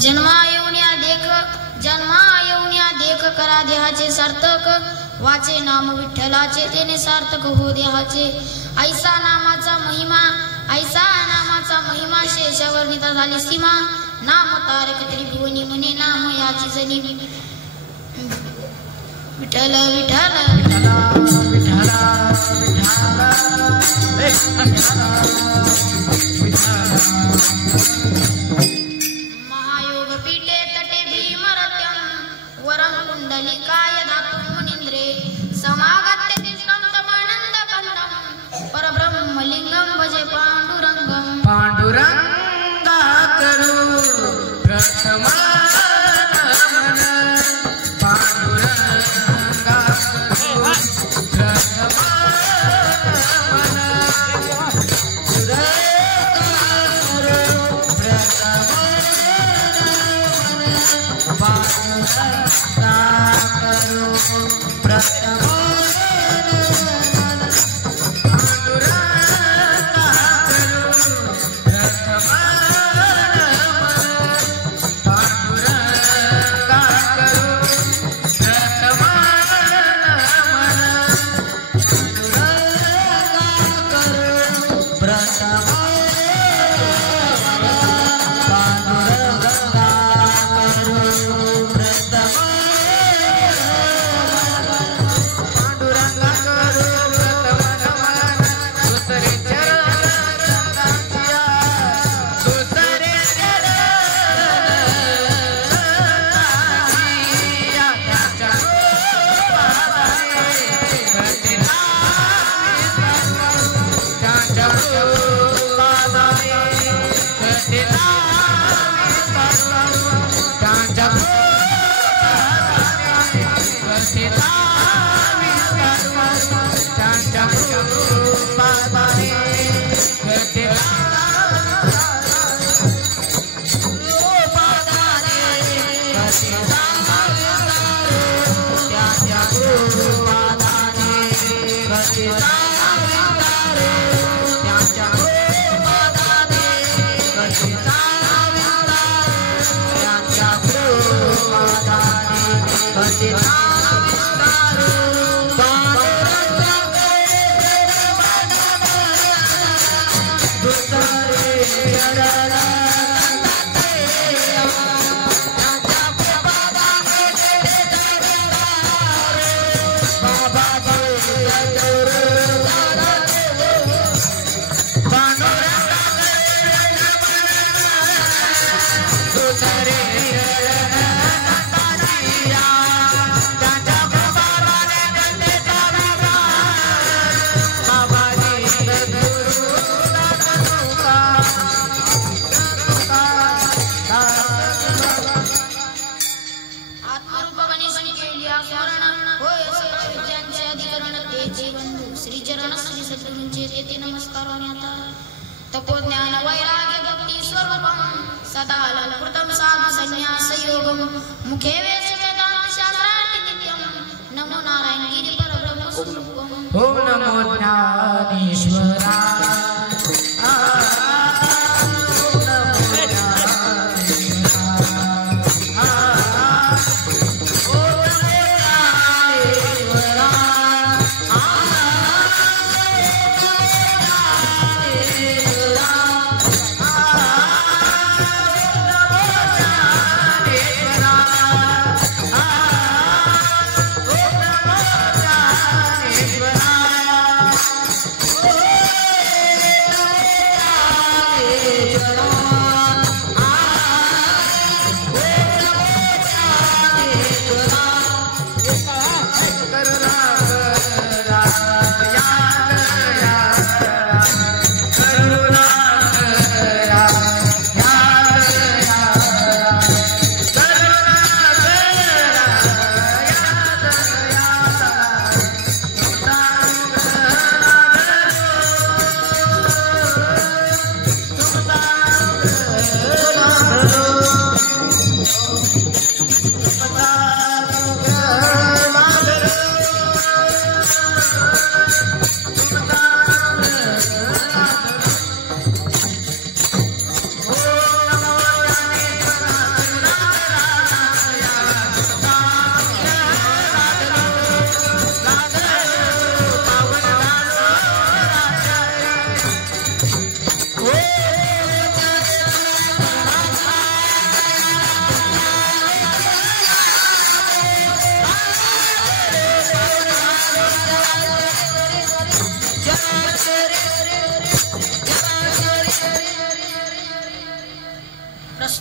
जन्मा येऊन्या देख करा देहाचे सार्थक वाचे नाम विठ्ठलाचे तेने सार्थक हो देहाचे ऐसा नामाचा महिमा शेषवर्णिता झाली सीमा नाम तारक त्रिभुवनी म्हणे नाम याची जनी विठ्ठल विठ्ठल महायोग पीठे तटे भीमरत्यं वरं कुंडलिकाय धातु मुनींद्रे समागत्य तिष्ठं तमानंद कंदं परब्रह्मलिंगं भजे पांडुरंगं पांडुरंगा करू प्रथमा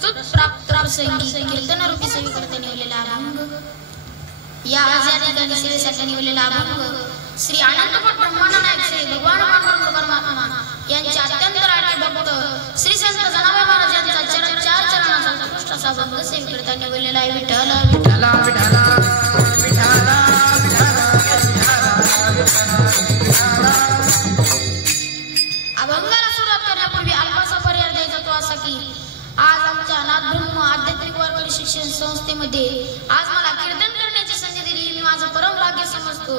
प्रस्तुत प्राप्त प्रसंगी कीर्तन रूपी सेवेकरता निवडलेला अभंग या आज या ठिकाणी सेवेसाठी निवडलेला अभंग श्री अनंतकोट ब्रह्मांड नायक श्री भगवान पांडुरंग परमात्मा यांचे अत्यंत लाडके भक्त श्री संत जनाबाई महाराज यांचा चार चरणाचा उत्कृष्ट असा अभंग सेवेकरता निवडलेला आहे. विठ्ठल विठ्ठल विठ्ठल विठ्ठल अभंगाला सुरुवात करण्यापूर्वी अल्पासा पर्याय द्यायचा तो असा की आज आमच्या नाथब्रह्म आध्यात्मिक वारकरी शिक्षण संस्थेमध्ये आज मला कीर्तन करण्याची संधी दिली मी माझं परम भाग्य समजतो.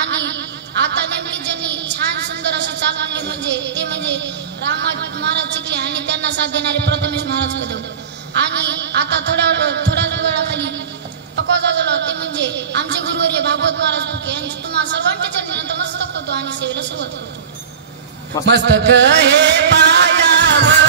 आणि आता नेमकी ज्यांनी छान सुंदर अशी चाल आणली म्हणजे रामा महाराज चिखले आणि त्यांना साथ देणारे प्रथमेश महाराज कदम. आणि आता थोड्याच वेळाखाली पकवाजा झाला ते म्हणजे आमचे गुरुवर्य भागवत महाराज फुके यांची तुम्हा सर्वांच्या चरणी नतमस्तक होतो आणि सेवेला सुरुवात करतो. मस्तक हे पायावर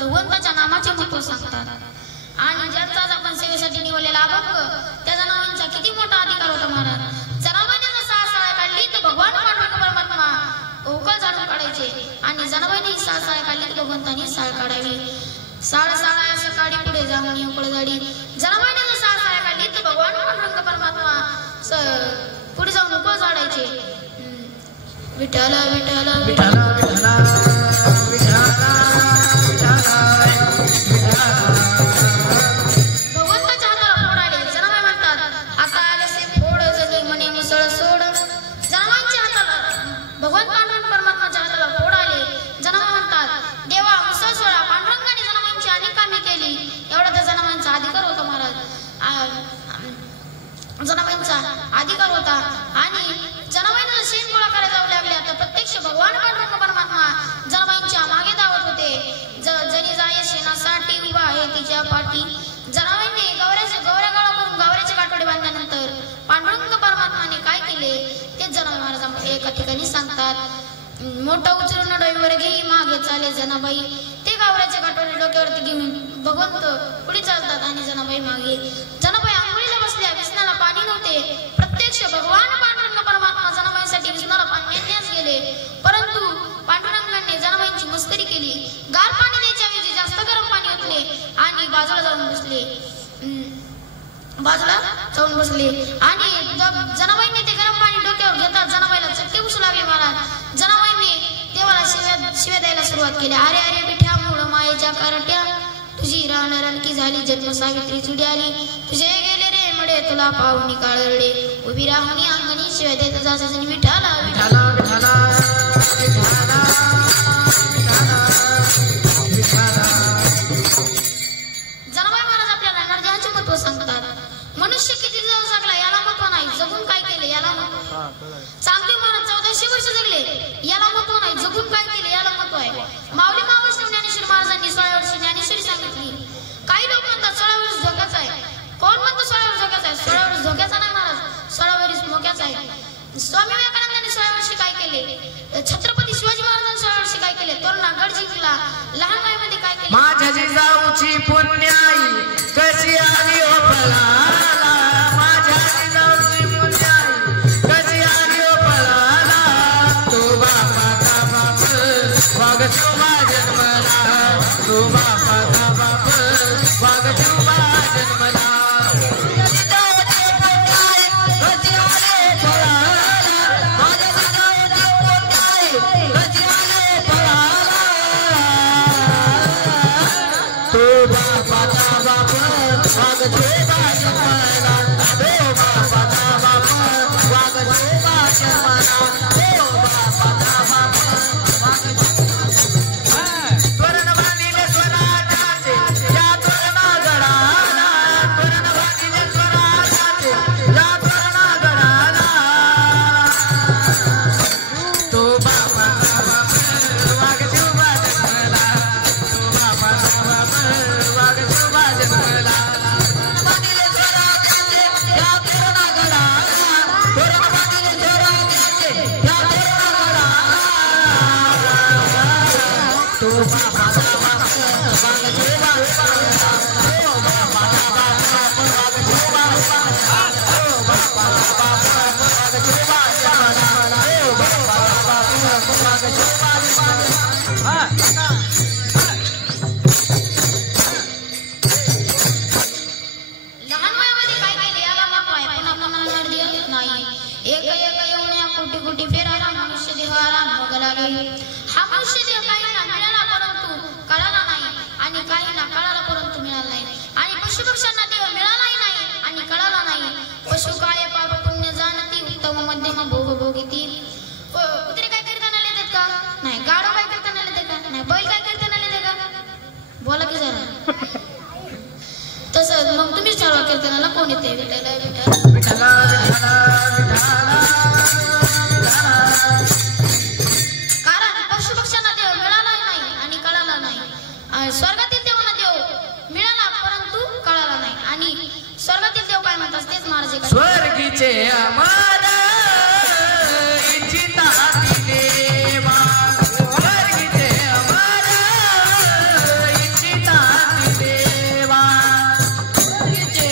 भगवंताच्या नामाचे महत्व सांगतात. आणि ज्यांचा आज आपण सेवेसाठी निवडलेला अभंग त्या जनाबाईंचा किती मोठा अधिकार होता महाराज. जनाबाईने जसा साळ्या काढली तर भगवान पांडुरंग परमात्मा उकळ झाडून काढायचे आणि जनाबाईने साळ्या काढली तर भगवंतानी साळ काढावी. साळा सकाळी पुढे जाऊन उकळ झाडी जनाबाईने जर साळ्या काढली तर भगवान पांडुरंग परमात्मा पुढे जाऊन उकळ झाडायचे. विठ्ठल विठ्ठल विठ्ठल भगवंताच्या हाताला फोड आले. जनाबाई म्हणतात आता आलेसे फोड जले म्हणे मुसळ सोड. जनाबाईंच्या हाताला भगवान पांडुरंग परमात्माच्या हाताला फोड आले. जनाबाई म्हणतात देवा मुसळ सोडा. पांडुरंगाने जनाबाईंची अनेक कामे केली एवढा त्या जनाबाईंचा अधिकार होता महाराज. जनाबाईंचा अधिकार होता. आणि जनाबाईंना शेण गोळा करायला जाऊ लागले आता प्रत्यक्ष भगवान पांडुरंग परमात्मा जनाबाईंच्या मागे धावत होते. जरी जाय शेणासाठी उभा आहे तिच्या पाठी. जनाबाईंनी गौऱ्या गाळा करून गावऱ्याचे काठोडे बांधल्यानंतर पांडुरंग परमात्माने काय केले ते जनाबाई महाराज एका ठिकाणी सांगतात. मोठा उचलून डोईवर घेई मागे चाले जनाबाई. ते गावऱ्याचे काठोडे डोक्यावरती घेऊन भगवंत पुढे चालतात आणि जनाबाई मागे. जनाबाई आंघोळीला बसल्या. विष्णाला पाणी नव्हते. प्रत्यक्ष भगवान पांडुरंग परमात्मा जनाबाईंसाठी विष्णाला पाणी नेण्यास गेले. परंतु पांडुरंगाने जनाबाईंची मस्करी केली. गार पाणी द्यायच्या ऐवजी जास्त गरम पाणी ओतले आणि बाजूला जाऊन बसले आणि जनाबाईंनी ते गरम पाणी डोक्यावर घेतात जनाबाईला चटके बसू लागले महाराज. जनाबाईंनी देवाला शिव्या द्यायला सुरुवात केली. अरे अरे बिठ्या मूळ मायेच्या कारट्या तुझी रान रणकी झाली जन्म सावित्री जुडी आली. तुझे गेले रे मडे तुला पाहुणी काळरडे उभी राहुनी अंगणी शिव्या देत जायचं विठाला विठाला विठाला जनाबाई महाराज आपल्याला नरदेहाचे महत्व सांगतात. मनुष्य किती दिवस जगला याला महत्व नाही. जगून काय केले याला महत्व. चांगले महाराज 1400 वर्ष जगले याला महत्व नाही. जगून काय केले याला महत्व आहे. माऊली महावैष्णव ज्ञानेश्वर महाराजांनी 16 वर्ष ज्ञानेश्वरी सांगितली. काही लोक म्हणतात 16 वर्ष धोक्याचा आहे. कोण म्हणतो 16 वर्ष धोक्याचा आहे? 16 वर्ष धोक्याचा नाही महाराज. 16 वर्ष मोक्याचा आहे. स्वामी विवेकानंदांनी 16 वर्षी काय केले. छत्रपती शिवाजी महाराजांनी 16 वर्षी काय केले. तोरणा गड जिंकला. लहान वयामध्ये काय केले. माझ्या जिजाऊची पुण्याई कशी आली ओ पळाला. माझ्या जिजाऊची पुण्याई कशी आली ओ पळाला. तो बापाचा बाप वाग तुमा जन्मला. तो बापाचा बाप वाग तुमा जन्मला. एक एक येऊन या कोटी कोटी फेराला मनुष्य देह आराम भोग लागे. हा मनुष्य देह काहींना मिळाला परंतु कळाला नाही आणि काहींना कळाला परंतु मिळाला नाही. आणि पशुपक्ष्यांना देह मिळालाही नाही आणि कळाला नाही. पशु काय पाप पुण्य जाणती उत्तम मध्यम भोग भोगिती. कुत्रे काय कीर्तनाला येतात का? नाही. गाढव काय कीर्तनाला येते का? नाही. बैल काय कीर्तनाला येते का? बोला की जरा. तसंच मग तुम्हीच ठरवा कीर्तनाला कोण येते. विठ्ठल विठ्ठल कारण पशुपक्ष्यांना देव मिळाला नाही आणि कळाला नाही. स्वर्गातील देवांना देव मिळाला परंतु कळाला नाही. आणि स्वर्गातील देव काय म्हणतात तेच महाराज स्वर्गीचे अमर इच्छिता देवा. स्वर्गीचे अमर इच्छिता देवा. स्वर्गीचे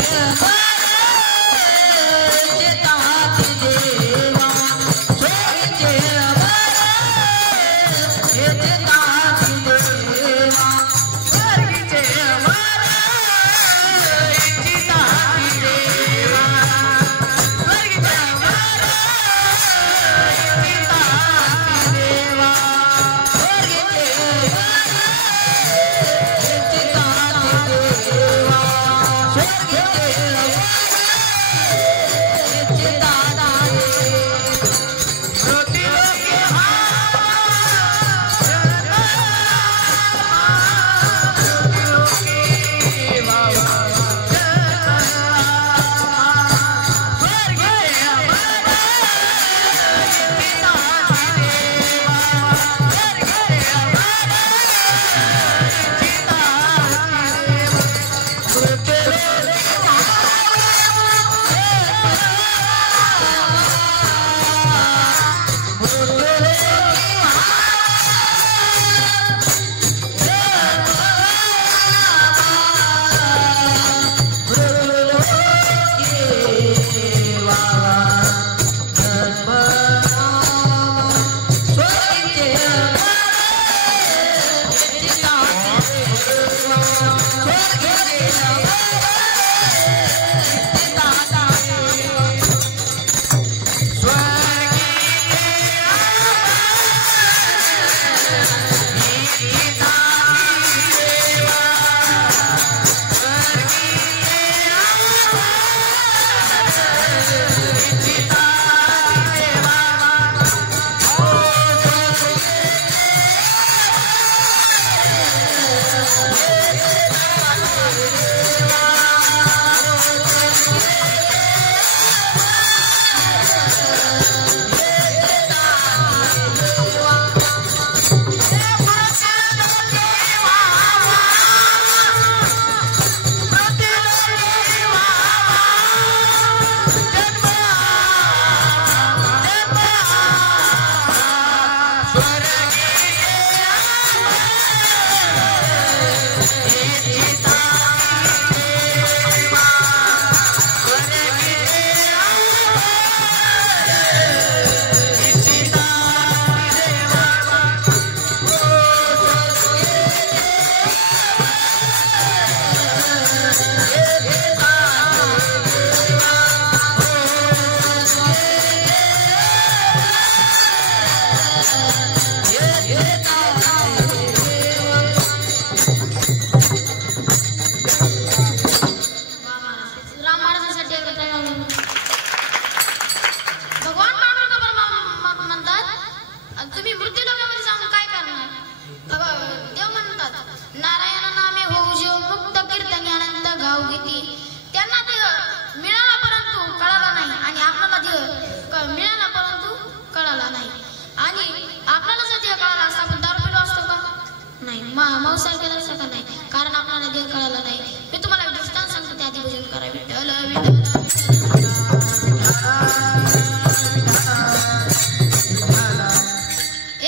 मांसाहार केला का नाही, कारण आपल्याला देह कळाला नाही. मी तुम्हाला दृष्टांत सांगतो, त्या आधी भजन करा. विठ्ठल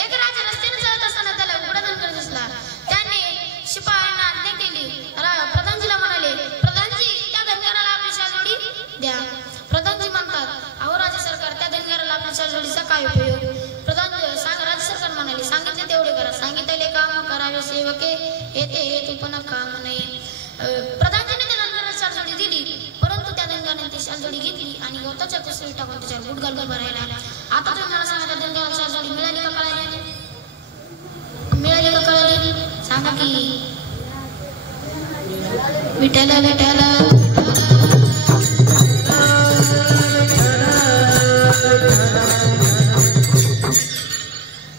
एक राजा रस्त्याने चालत असताना त्याला उघडा धनगर दिसला. त्याने शिपायांना आज्ञा केली. प्रधानजीला म्हणाले, प्रधानजी त्या धनगराला आपली शालजोडी द्या. प्रधानजी म्हणतात, अहो राजा सरकार, त्या धनगराला आपल्या शालजोडीचा काय उपयोग? राज्य सरकार म्हणाले, सांगितले तेवढे करा, सांगितले काम करावे सेवके, येते हेतू पण काम नाही. प्रधानजीने त्या धनगराला शालजोडी दिली, परंतु त्या धनगराने ती शालजोडी घेतली आणि स्वतःच्या कुस्ती टाकून त्याच्यावर गुट घालून भरायला. आता तुम्ही मला सांगा दिनकराला 4 जोडी मिळाली का कळाली? मिळाली का कळाली? सांगा की विठ्ठल विठ्ठल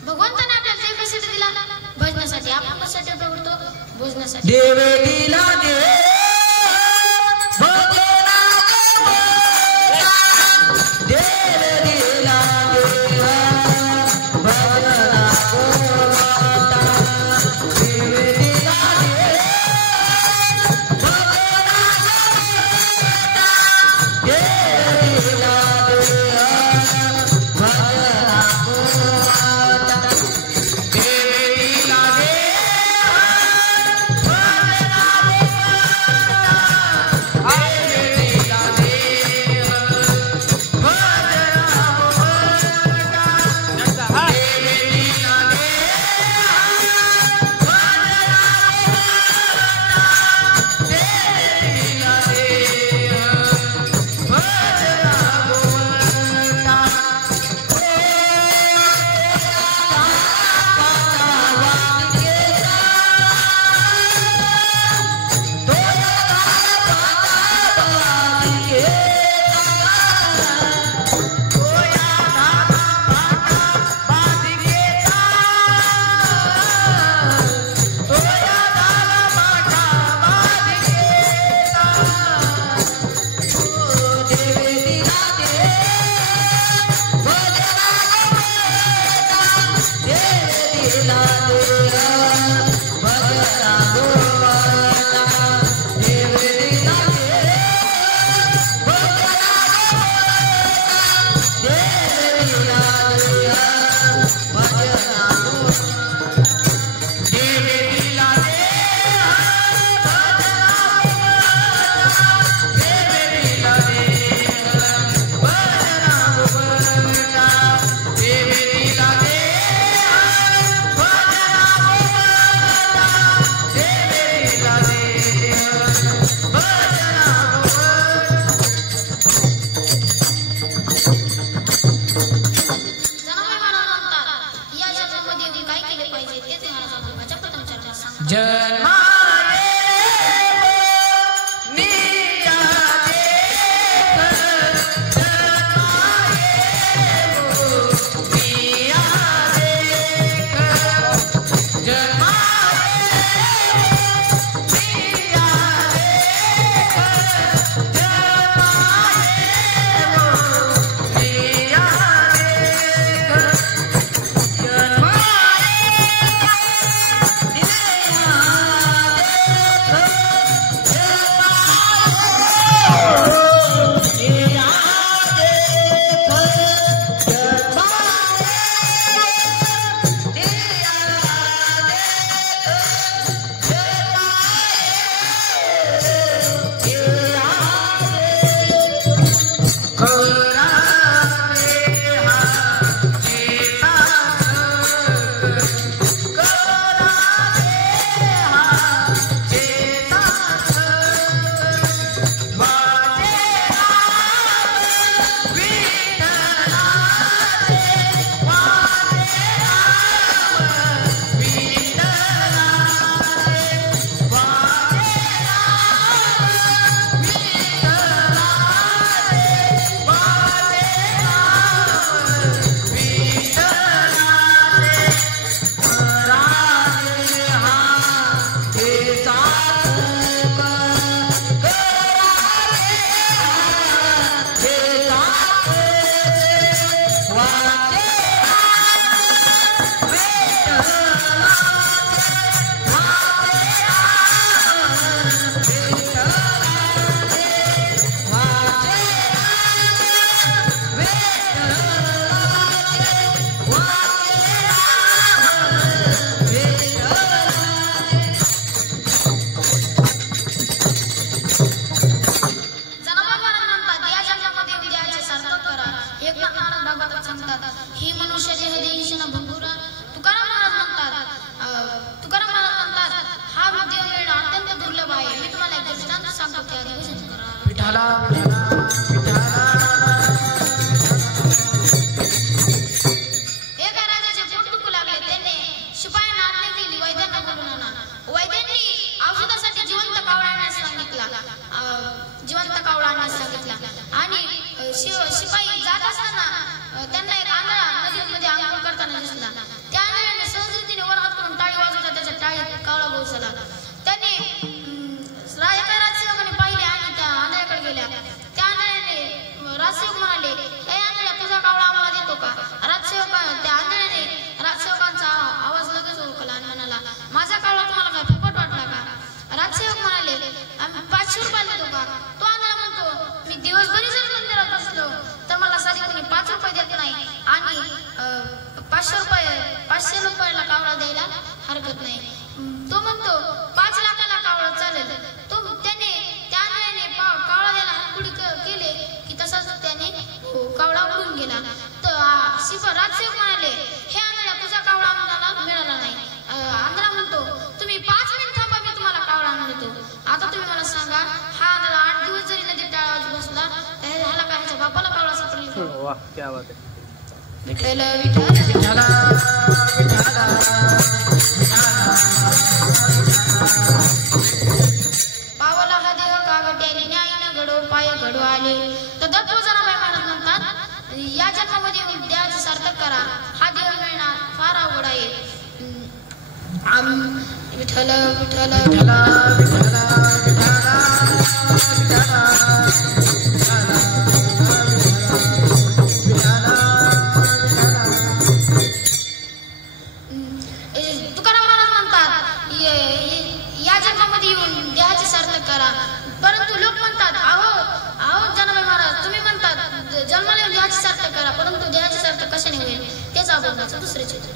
भगवंताने आपल्याला देव कशासाठी दिला? भजनासाठी. आपण कशासाठी प्रवृत्तो? भोजनासाठी. देव दिला देव विठ्ठला विठ्ठला विठ्ठला 500 रुपयाला कावळा द्यायला हरकत नाही. तो म्हणतो 5 लाखाला कावळा चालेल. त्या निर्णयाने कावळा द्यायला हातपुडी केले की तसाच त्याने कावळा उडून गेला. तर राजसेवक म्हणाले, हे आंधळ्या तुझा कावळा आम्हाला मिळाला नाही. आंधळा म्हणतो, तुम्ही 5 मिनिट थांबा, मी तुम्हाला कावळा आणून देतो. आता तुम्ही मला सांगा, हा आंधळा 8 दिवस जरी नदीत टाळावर बसला ह्याला काय ह्याच्या बापाला कावळा सापडला? वाह, क्या बात है. विठ्ठल विठ्ठल विठ्ठला विठ्ठला पावला हा देव कागट्याने न्यायनं घडो पाय घडो आले. तर दत्त जनाबाई महाराज म्हणतात, या जन्मामध्ये येऊन देवाचं सार्थक करा, हा देव मिळणार फार अवघड आहे. विठ्ठल विठ्ठल विठ्ठला विठ्ठला विठ्ठला तुकाराम महाराज म्हणतात, या जन्मामध्ये येऊन देहाचे सार्थक करा. परंतु लोक म्हणतात, अहो जनाबाई महाराज, तुम्ही म्हणतात जन्माला येऊन देहाचे सार्थक करा, परंतु देहाचे सार्थक कशाने होईल? तेच आपण दुसरे चित्र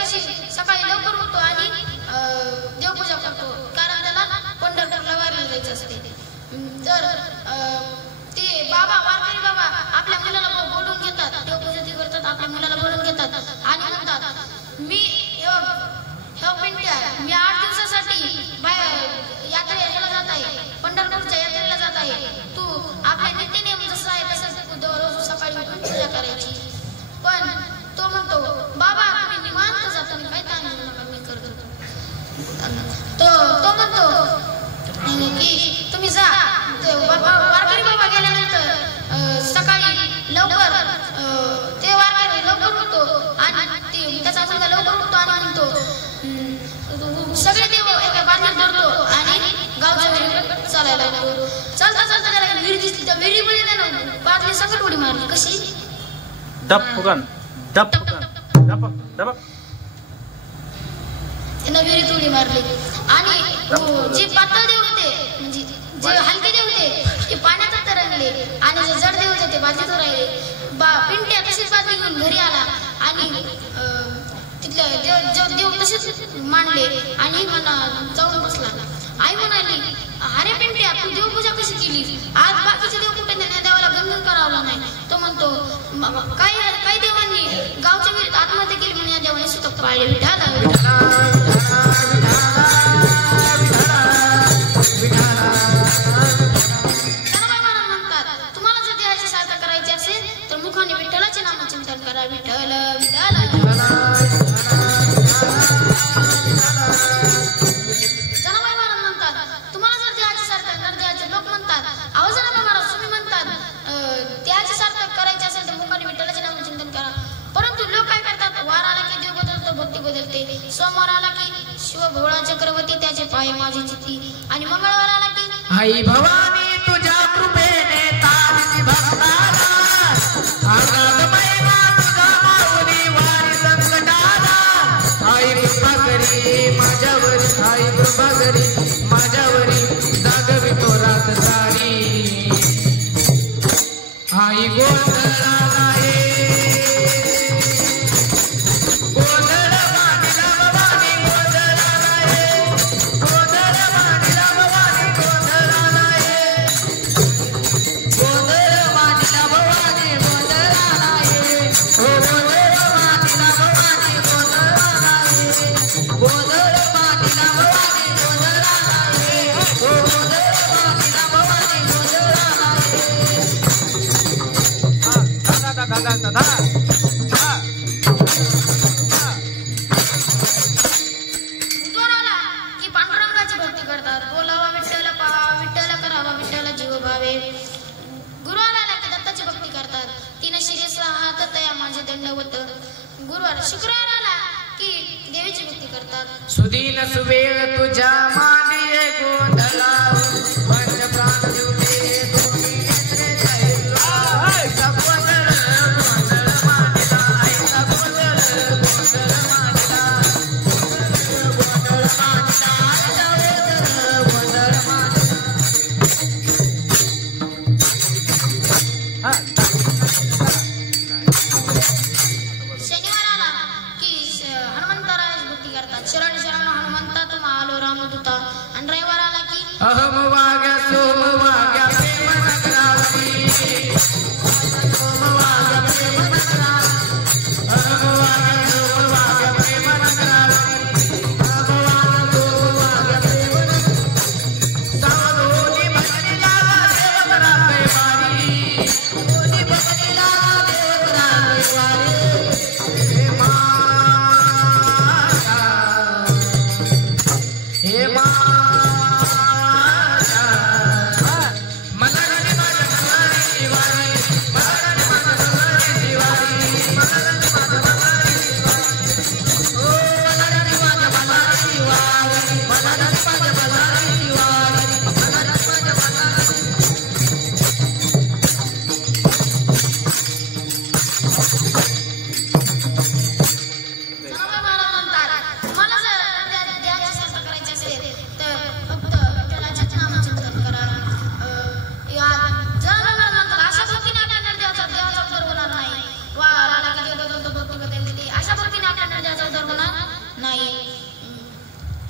वाचे सकाळी लवकर उठतो आणि देवपूजा करतो, कारण त्याला पंढरपूरला वारीला जायचं असते. तर ते बाबा वारकरी बाबा आपल्या मुलाला बोलून घेतात, देवपूजा ती करतात, आपल्या मुलाला बोलून घेतात आणि म्हणतात, मी पिंट्या, मी 8 दिवसासाठी यात्रेला जात आहे, पंढरपूरच्या यात्रेला जात आहे. तू आपल्या नित्यनेम जसं आहे तसंच रोज सकाळी उठून पूजा करायची. पण तो म्हणतो, बाबा मी निवांत जातो, मी काय ताण घेऊ नका, मी करतो. तो म्हणतो की तुम्ही जा. वारकरी बाबा गेल्यानंतर सकाळी लवकर ते वारकरी लवकर उठतो आणि त्याचा मुलगा लवकर उठतो आणि म्हणतो, सगळे देव एका बांधण्यात धरतो आणि गावच्या विहिरीकडे चालायला लागतो. चालता चालता त्याला विहीर दिसली, त्या विहिरीमध्ये त्यानं बादली सकट उडी मारली. कशी? डपकन डपकन डपक डपक त्यानं विहिरीत उडी मारली आणि जे पातळ देव होते, म्हणजे जे हलके देव होते ते पाण्यात तरंगले आणि जे जड देव होते ते बादलीत राहिले. पिंट्या तशीच बादली घेऊन घरी आला आणि तिथले देव तसेच मांडले आणि जाऊन बसला. आई म्हणाली, अरे पिंट्या, तू देवपूजा कशी केली? आज बाकीचे देव कुठे देवाला गंधन करावला नाही. तो म्हणतो, काही देवांनी गावच्या विहिरीत आत्महत्या केली म्हणून या देवाने सुतक पाळले. विठ्ठल होते. सोमवार आला की शिवभोळा चक्रवर्ती त्याचे पाय माझी चित्ती आणि मंगळवार आला की आई भवानी तुझ्या कृपेने तारती भक्ताला आगाध महिमा तुझा माऊली वारी संकटाला. आई कृपा करी माझ्यावरी आई कृपा करी माझ्यावरी जागवी तो रात सारी. आई गोंधळाला गोंधळ मांडला भवानी गोंधळाला गोंधळ मांडला भवानी गोंधळाला गोंधळ मांडला भवानी गोंधळाला हो गोंधळ मांडला भवानी गोंधळाला गोंधळ मांडला भवानी गोंधळाला हो गोंधळ मांडला भवानी गोंधळाला. दादा उद्वार आला की पांडुरंगाची भक्ती करतात. बोलावा विठ्ठल पाहावा विठ्ठल करावा विठ्ठल जीव भावे. गुरुवार आला की दत्ताची भक्ती करतात. तीन शिरेसा हात तया माझे दंडवत. गुरुवार शुक्रवार आला की देवीची भक्ती करतात. सुदीन सुवेळ तुझ्या मांडिये गोंधळा पंच प्राण देवते दोन्ही नेत्रे जाईल गोंधळ गोंधळ मांडला आईचा गोंधळ गोंधळ मांडला गोंधळ मांडला आईचा गोंधळ मांडला. शनिवार आला की हनुमंतरायाची भक्ती करतात. शरण शरण हनुमंता तुम आलो रामदूता. आणि रविवार आला की अहम वाग्या सोम वाग्या प्रेम नगरावरी सोम वाग्या प्रेम नगरावरी अहम वाग्या सोम वाग्या प्रेम नगरावरी अहम वाग्या सोम वाग्या प्रेम नगरावरी. सावधोनी भजनीला देव करा कैवारी दोन्ही भजनीला देव करा कैवारी. हे माता जनाबाई महाराज म्हणतात तुम्हाला जर देवाची सेवा करायची असेल तर फक्त विठ्ठलाचेच नामचिंतन करा. जनाबाई महाराज म्हणतात अशा भक्तीने आपल्याला देवाचा उद्धार होणार नाही. वार आला की देव देव भक्ती करते अशा भक्तीने आपल्याला देवाचा उद्धार होणार नाही.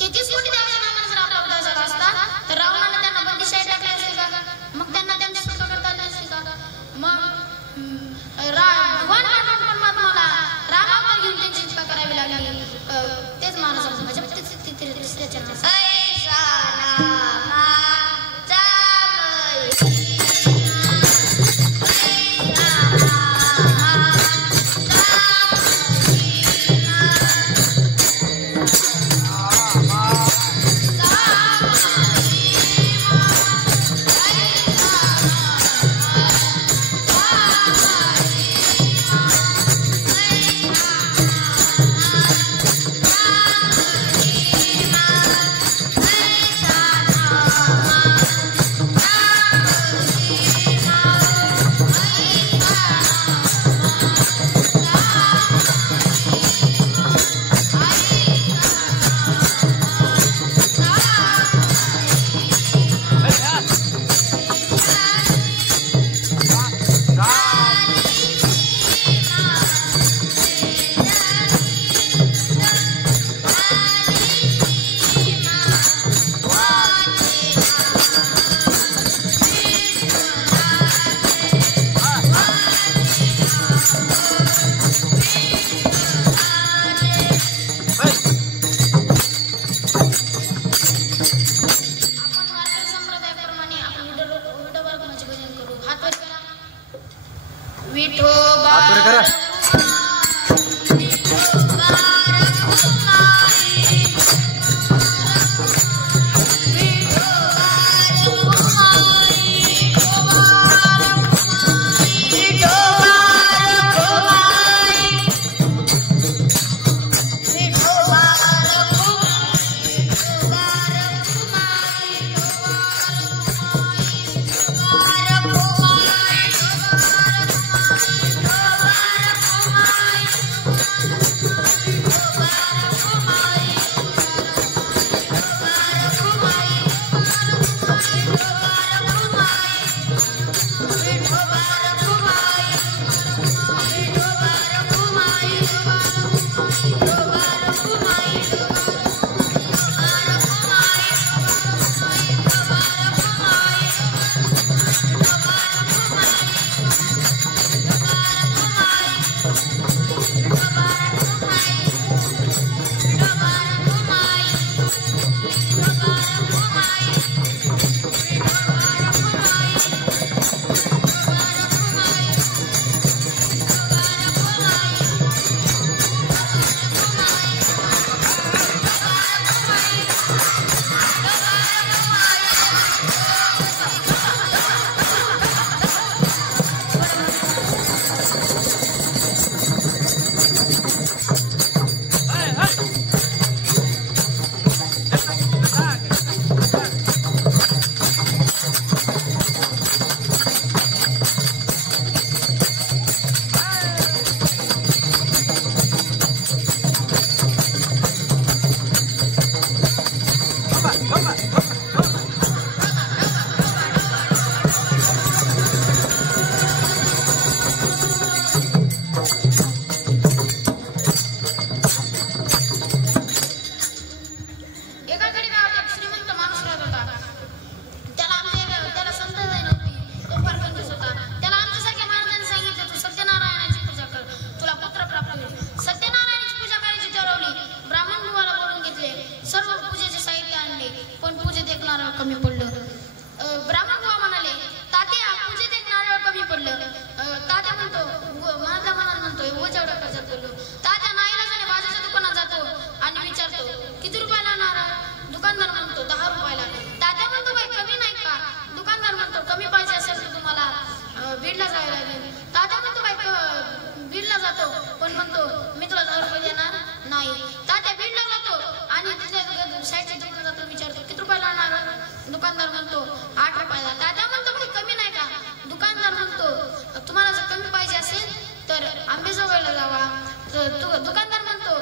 33 कोटी देवाच्या नामाने जर आपला उद्धार झाला असता तर रावणाने त्यांना बंदिशाही टाकली असते का? मग त्यांना त्यांची सुटका करता आली असते का? मग भगवान परमात्म्याला रामावर घेऊन त्यांची सुटका करावी लागली. तेच महाराज माझ्या तिसऱ्या चरणात किती रुपयाला नारळ? दुकानदार म्हणतो 10 रुपयाला. तात्या म्हणतो बाई कमी नाही का? दुकानदार म्हणतो कमी पाहिजे असेल तर तुम्हाला बीडला जावे लागेल. तात्या म्हणतो बाई बीडला जातो पण म्हणतो मी तुला 10 रुपये देणार नाही. तात्या बीडला जातो आणि तिथे साईडच्या दुकानात जातो, विचारतो किती रुपयाला नारळ? दुकानदार म्हणतो 8 रुपयाला. तात्या म्हणतो बाई कमी नाही का? दुकानदार म्हणतो तुम्हाला जर कमी पाहिजे असेल तर आंबेजोगाईला जावा. दुकानदार म्हणतो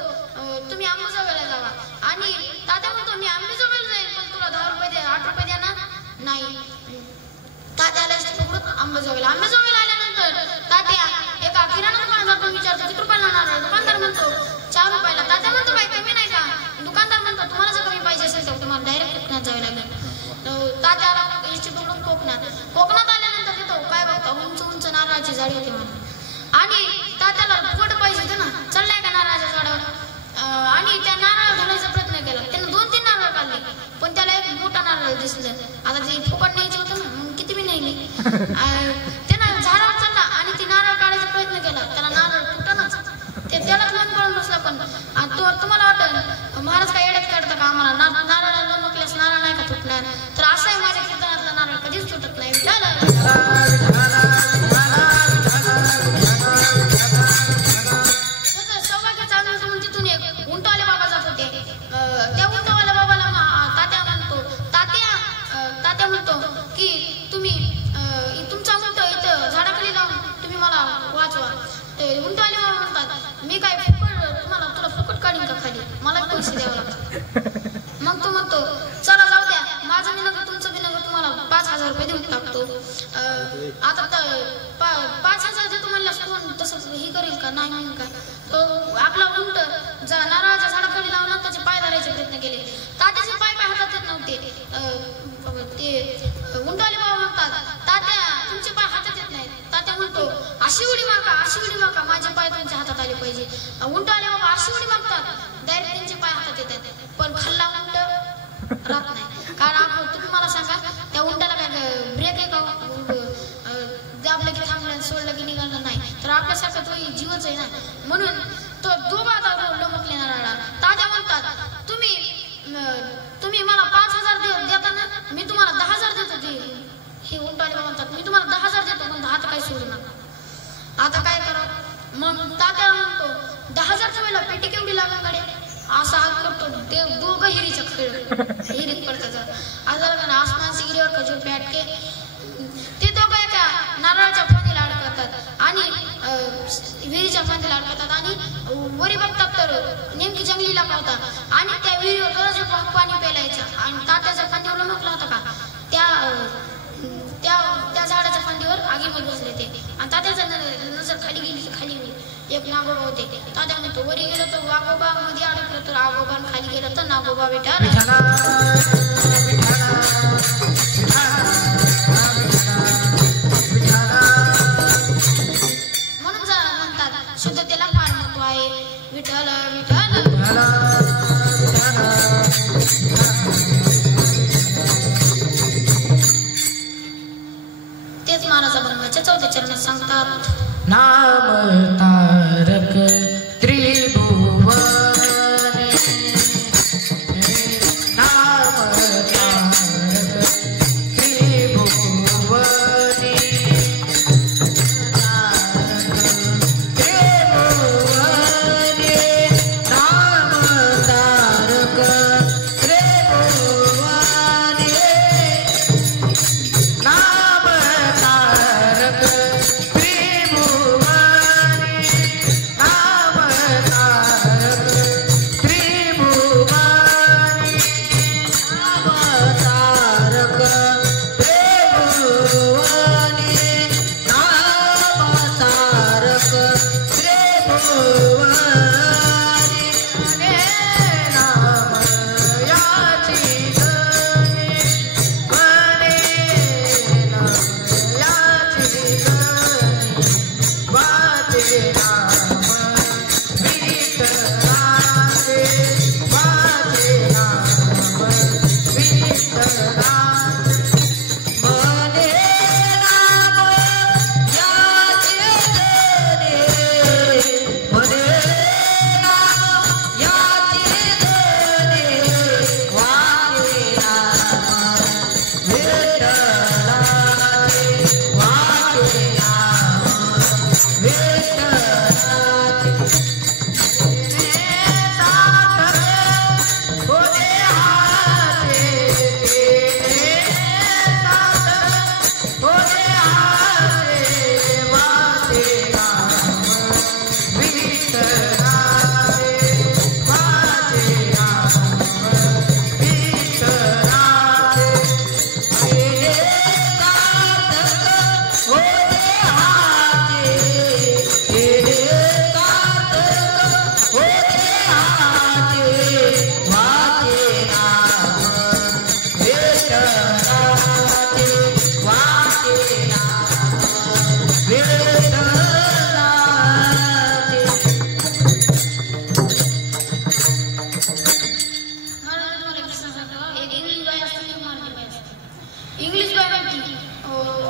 तुम्ही आंबेजोगाईला जावा. आणि तात्या म्हणतो मी आंबेजोगाईला जाईल पण तुला 10 रुपये 8 रुपये देणार नाही. तात्याला पकडून आंबेजोगाईला आल्यानंतर तात्या एका किराणा दुकानात जातो, विचारतो किती रुपयाला नारळ? दुकानदार म्हणतो 4 रुपयाला. तात्या म्हणतो काय कमी नाही का? दुकानदार म्हणतो तुम्हाला जर कमी पाहिजे असेल तर तुम्हाला डायरेक्ट कोकणात जावे लागेल. तात्याला इष्टी पकडून कोकणात आल्यानंतर तिथं काय बघता उंच उंच नारळाची झाडी होती म्हणून. आणि तात्याला फुकट पाहिजे होते ना, चढलाय का नारळाच्या झाडावर आणि त्या नारळ धरायचा प्रयत्न केला. त्यानं 2-3 नारळ काढले पण त्याला एक मोठा नारळ दिसलं. आता ते फुकट न्यायचं होतं ना म्हणून किती बी नाही त्यानं झाडावर चढला आणि ती नारळ काढायचा प्रयत्न केला. त्याला नारळ फुटणच, त्यालाच मन कळून बसला. पण तुम्हाला वाटतं महाराज काय येड्यात काढतं का आम्हाला? नारळाला नकल्यास नारळ नाही का तुटणार? तर असं आहे माझ्या कीर्तनातला नारळ कधीच तुटत नाही. सौभाग्य चांगलं म्हणून तिथून एक उंटवाले बाबा जात होते. त्या उंटवाल्या बाबाला तात्या म्हणतो की तुम्ही तुमचा उंट इथं झाडाखाली लावून तुम्ही मला वाचवा. ते उंटवाले बाबा म्हणतात मी काय तुला फुकट काढीन का खाली? मला पैसे द्यावे लागतात. मग तो म्हणतो चला जाऊ द्या, माझं बी नका तुमचं बी नका, तुम्हाला 5,000 रुपये देऊन टाकतो. आता 5,000 देतो म्हणल्यास कोण तसं हे करेल का? नाही म्हणून काय तो आपला उंट नारळाच्या झाडाखाली लावला, त्याचे पाय धरायचे प्रयत्न केले. तात्याचे पाय काय हातात येत नव्हते. ते उंटवाले बाबा म्हणतात तात्या तुमचे पाय हातात येत नाहीत. तात्या म्हणतो अशी उडी माका माझे पाय तुमच्या हातात आले पाहिजे. उंटवाले बाबा अशी उडी मागतात, डायरेक्ट त्यांचे पाय हातात येतात पण खाल्ला उंट राहत नाही. कारण तुम्ही मला सांगा त्या उंटाला काय ब्रेक आहे का? दाबलं की थांबलं, सोडलं की निघालं नाही. तर आपल्यासारखा तो जीवच आहे ना. म्हणून तो दोघा आता लमकले नारळाला. तात्या म्हणतात तुम्ही मला 5,000 देता ना, मी तुम्हाला 10,000 देतो. हे उंटवाले म्हणतात मी तुम्हाला 10,000 देतो पण हात काही सोडू नका. आता काय करावं? मग तात्या म्हणतो 10,000च्या वेळेला पेटी केवढी लागून गाडी असा हात करतो. ते दोघं हिरीचं हिरीत पडतात. आता आसमान से गिरे और खजूर पे अटके. ते दोघं एका नारळाच्या फांदीला अडकतात आणि विहिरीच्या फांदीला अडकतात आणि वरी बघतात तर नेमकी जंगली लाकडं होता आणि त्या विहिरीवर गरज पाणी प्यायलायचं. आणि तात्याच्या फांदीवर लमकला होता का त्या झाडाच्या फांदीवर आगीमध्ये बसले ते. आणि तात्याचा नजर खाली गेली तर खाली एक नागोबा होते. तात्या म्हणतो वरी गेलं तर वाघोबा मध्ये अडकलं तर आगोबा, खाली गेलं तर नागोबा बेटा. म्हणून म्हणतात शुद्धतेला फार महत्व आहे. विठ्ठल विठ्ठल तेच महाराज अभंगाच्या 4थ्या चरणात सांगतात. नाम तारक त्रिभुवने नाम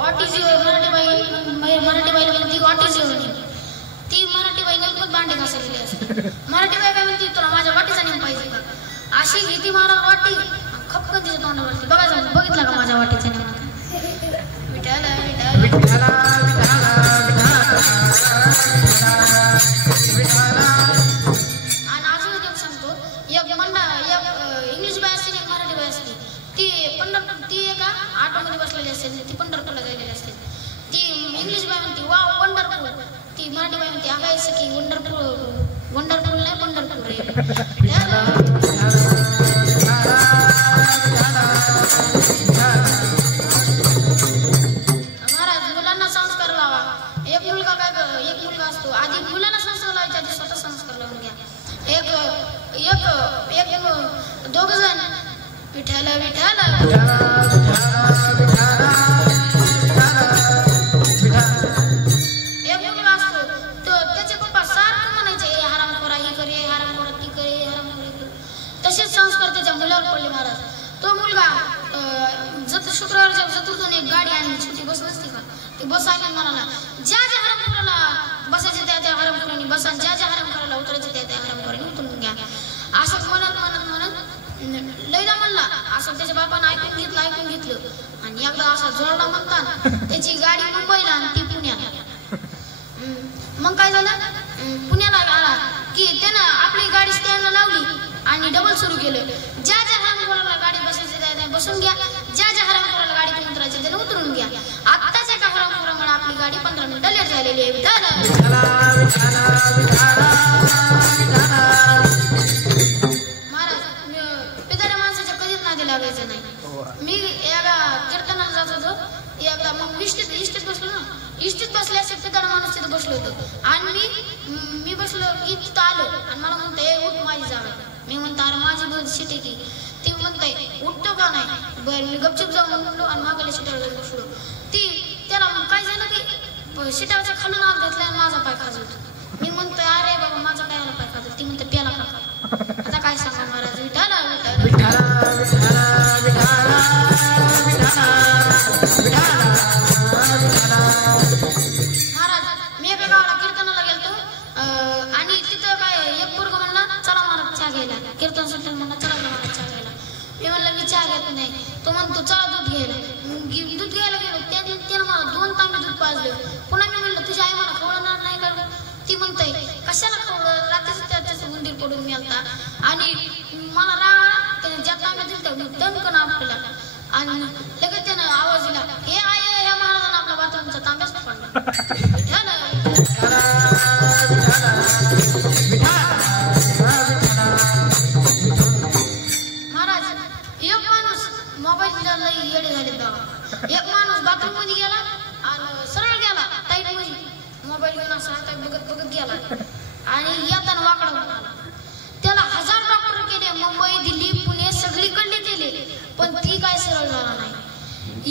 व्हॉट इज युअर मराठी बाईला म्हणते व्हॉट इज युअर नेम. ती मराठी बाई नेमकं भांडे घासलेली असते. मराठी बाई काय म्हणते तुला माझ्या वाटीचा नेम पाहिजे का. अशी घेती महाराज वाटी खपकन तिच्या तोंडावरती बघितला का माझ्या वाटीचा नेम. विठाला विठाला विठाला विठाला विठाला. आणि अजून एक सांगतो एक इंग्लिश बाई असते एक मराठी बाई असते. ती एका ऑटोमध्ये बसलेली असते. ती पंढरपूरला गेलेली असते. ती इंग्लिश बाई म्हणते वा वंडरफुल. ती मराठी बाई म्हणते अगं सखी वंडरफुल नाही पंढरपूर रे. महाराज मुलांना संस्कार लावा. एक मुलगा असतो आधी मुलांना संस्कार लावायचे आधी स्वतः संस्कार लावून घ्या. एक दोघ जण विठाला विठाला एक मुलगा असतो तो त्याचे पप्पा सारखं म्हणायचे हरामखोरा ही करे हरामखोरा ती करे हरामखोरा. तसेच संस्कार त्याच्या मुलावर पडले महाराज. तो मुलगा शुक्रवारच्या चतुर्थीने एक गाडी आणली छोटी बस नसते का ती बस आली म्हणाला ज्या हरामखोराला बसायचे त्या हरामखोरांनी बसा ज्या हरामखोराला उतरायचे त्या हरामखोरांनी उतरून घ्या. असं म्हणत लयदा म्हणला. असं त्याच्या बापानं ऐकून घेतलं आणि एकदा असा जोरला म्हणताना त्याची गाडी मुंबईला आणि ती पुण्याला. मग काय झालं पुण्याला आला की त्यानं आपली गाडी स्टँडला लावली आणि डबल सुरू केलं. ज्या हरामखोराला गाडी बसायची त्या बसून घ्या ज्या हरामखोराला गाडीतून उतरायचे त्याने उतरून घ्या. आत्ताच एका हरामखोरामुळे आपली गाडी 15 मिनिटं लेट झालेली आहे. महाराज पिदाऱ्या माणसाच्या कधीच नादी लागायचं नाही. मी एका कीर्तनाला जात होतो एकदा मग इष्टीत बसलो ना. इष्टीत बसले असे पिदारा माणूस तिथं बसलो होतो आणि मी बसलो की तिथं आलो आणि मला म्हणते उठ माझी जागा. मी म्हणतो अरे माझी बस सीट आहे की. ती म्हणताय उठतो का नाही. बरं मी गपचूप जाऊन म्हणलो आणि मागल्या सीटावर जाऊन बसलो. त्याला काय झालं की सीटावरच्या खालून हात घातला आणि माझा पाय खाजवतो. मी म्हणतोय अरे बाबा माझा काय पाय खाजवतो. ती म्हणते प्याला खा. आता काय सांगा महाराज विठाला विठाला महाराज. मी एका गावाला कीर्तनाला गेलतो आणि तिथं काय एक पोरगा म्हणला चला महाराज चहा घ्यायला. कीर्तन सुटलं म्हणला चला महाराज चहा घ्यायला. मी म्हणलं मी चहा घेत नाही. तो म्हणतो चला दूध घ्यायला. दूध घ्यायला गेलो त्यानं मला 2 तांबे दूध पाजलं. पुन्हा मी म्हणलं तुझी आई मला खवळणार नाही का. ती म्हणतोय कशाला खवळ रात्रीच त्याचं मंदिर पडून मिळता आणि मला राग त्याने ज्या तांब्या दिलं दणकन आपल्याला आणि लगेच त्यानं आवाज दिला हे आहे ह्या महाराजांना आपला बाथरूमचा तांब्याच पडला. महाराज एक माणूस मोबाईलला लई येडे झाले बाबा. एक माणूस बाथरूम मध्ये गेला आणि सरळ गेला टाईट मध्ये मोबाईल घेऊन असा बघत गेला आणि येताना वाकडा होऊन आला. त्याला 1000 डॉक्टर केले मुंबई दिल्ली पुणे सगळीकडे केले पण ती काय सरळ झाला नाही.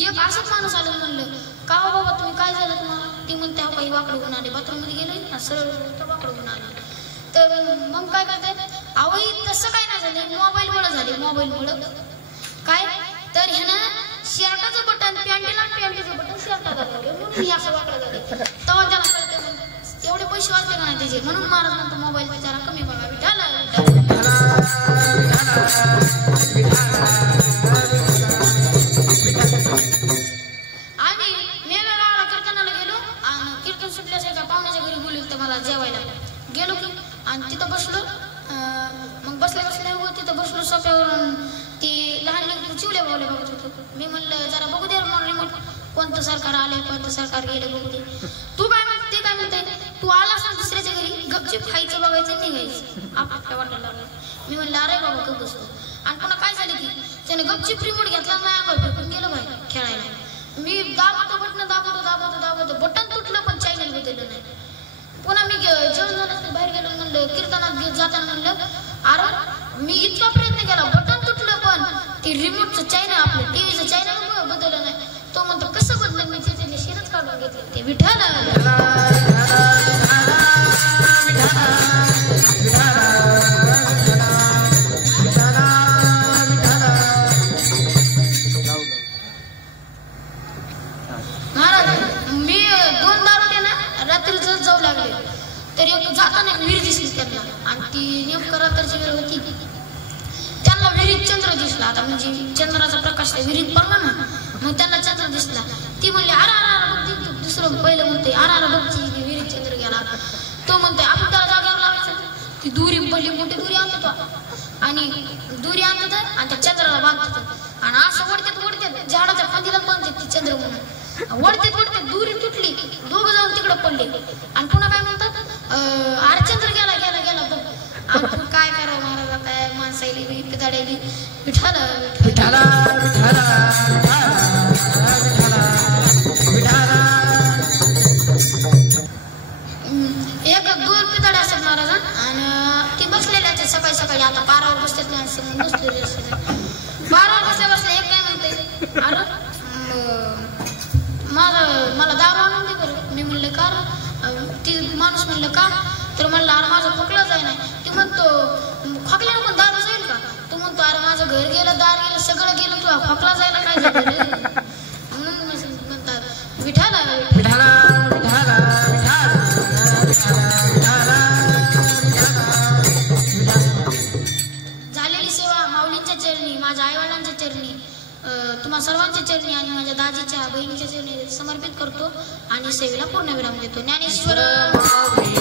एक असंच माणूस आलं म्हणलं का हो बाबा तुम्ही काय झालं तुम्हाला. ती म्हणते हा काही वाकडं होऊन आले बाथरूम मध्ये गेले सरळ वाकडं होऊन आले. तर मग काय करताय आवई तसं काय नाही झाले मोबाईलमुळे झाले. मोबाईलमुळे काय तर ह्यानं शर्टाचं बटन पॅन्टीचं बटन शर्टात दाखवलं म्हणून हे असं वाकडं झाले. तेव्हा त्याला कळते एवढे पैसे वाचले का नाही त्याचे म्हणून महाराज म्हणतो मोबाईल जरा कमी बघा. विठाला आणि मी एका गावाला कीर्तनाला गेलो आणि कीर्तन सुटल्यासारख्या पाहुण्याच्या घरी बोलवलं तर मला जेवायला गेलो की आणि तिथं बसलो. मग बसल्या तिथं बसलो सोफ्यावरून. ती लहान चिवले भावले बघत होतो. मी म्हणलं जरा बघू दे रिमोट कोणतं सरकार आले कोणतं सरकार गेलं बघू दे. तू काय म्हणते काय म्हणते तू आलास ना दुसऱ्याच्या घरी गपचूप खायचं बघायचं निघायचं आपल्या वाटायला लागलं. मी म्हणलं अरे बाबा गप बसतो आणि पुन्हा काय झालं की त्याने गपचूप रिमोट घेतला माझ्या अंगावर फेकून गेलो बाहेर खेळायला. मी दाबतो बटन तुटलं पण चॅनल बदललं नाही. पुन्हा मी जेवण झालं बाहेर गेलो म्हणलं कीर्तनात जाताना म्हणलं अरे मी इतका प्रयत्न केला बटन तुटलं पण ते रिमोटचं चॅनल आपलं टीव्हीचं चॅनल बदललं नाही. तो म्हणतो कसं बदलं मी त्याचे शिरच काढून घेतले ते विठाला. महाराज जाताना विहीर दिसली त्यांना आणि ती नेमकं रात्रीची वेळ होती. त्यांना विहिरीत चंद्र दिसला. आता म्हणजे चंद्राचा प्रकाश त्या विहिरीत पडला ना, मग त्यांना चंद्र दिसला. ती म्हणली अरे अरे बघ, दुसरं पहिलं म्हणते अरे अरे बघची विहिरीत चंद्र गेला. तो म्हणते आपण त्याला जागेवर लावायचं. ती दुरी पडली, मोठी दुरी आणतात आणि दुरी आणतात आणि त्या चंद्राला बांधतात आणि असं ओढतात झाडाच्या फांदीला बांधतात ती चंद्र म्हणून. ओढतात दुरी तुटली, दोघं जाऊन तिकडे पडले आणि पुन्हा काय म्हणतात अरे चंद्र गेला गेला गेला बघ. आपण काय करावं महाराज, आता माणसाईली पिताड्याली विठाला विठाला विठाला विठाला. एक दोन पिताडे असतात महाराज आणि ती बसलेले असतात सकाळी सकाळी. आता पारावर बसतात नाही बसलेले असतात. पारावर बसल्या एक काय म्हणते अरे मला दारू आणून दे बरं. मी म्हणलं का? ती माणूस म्हणलं का? तर म्हणलं अरे माझा खोकला जाय नाही. ती म्हणतो खोकल्यानं पण दारू जाईल का? तो म्हणतो अरे माझं घर गेलं, दार गेलं, सगळं गेलं, तुला खोकला जायला काय झालं रे? म्हणून म्हणतात विठाला विठाला विठाला झालेली सेवा माऊलींच्या चरणी, माझ्या आईवडिलांच्या चरणी, तुम्हा सर्वांच्या चरणी आणि माझ्या दाजीच्या बहिणीच्या चरणी समर्पित करतो आणि सेवेला पूर्ण विराम देतो. ज्ञानेश्वर माऊली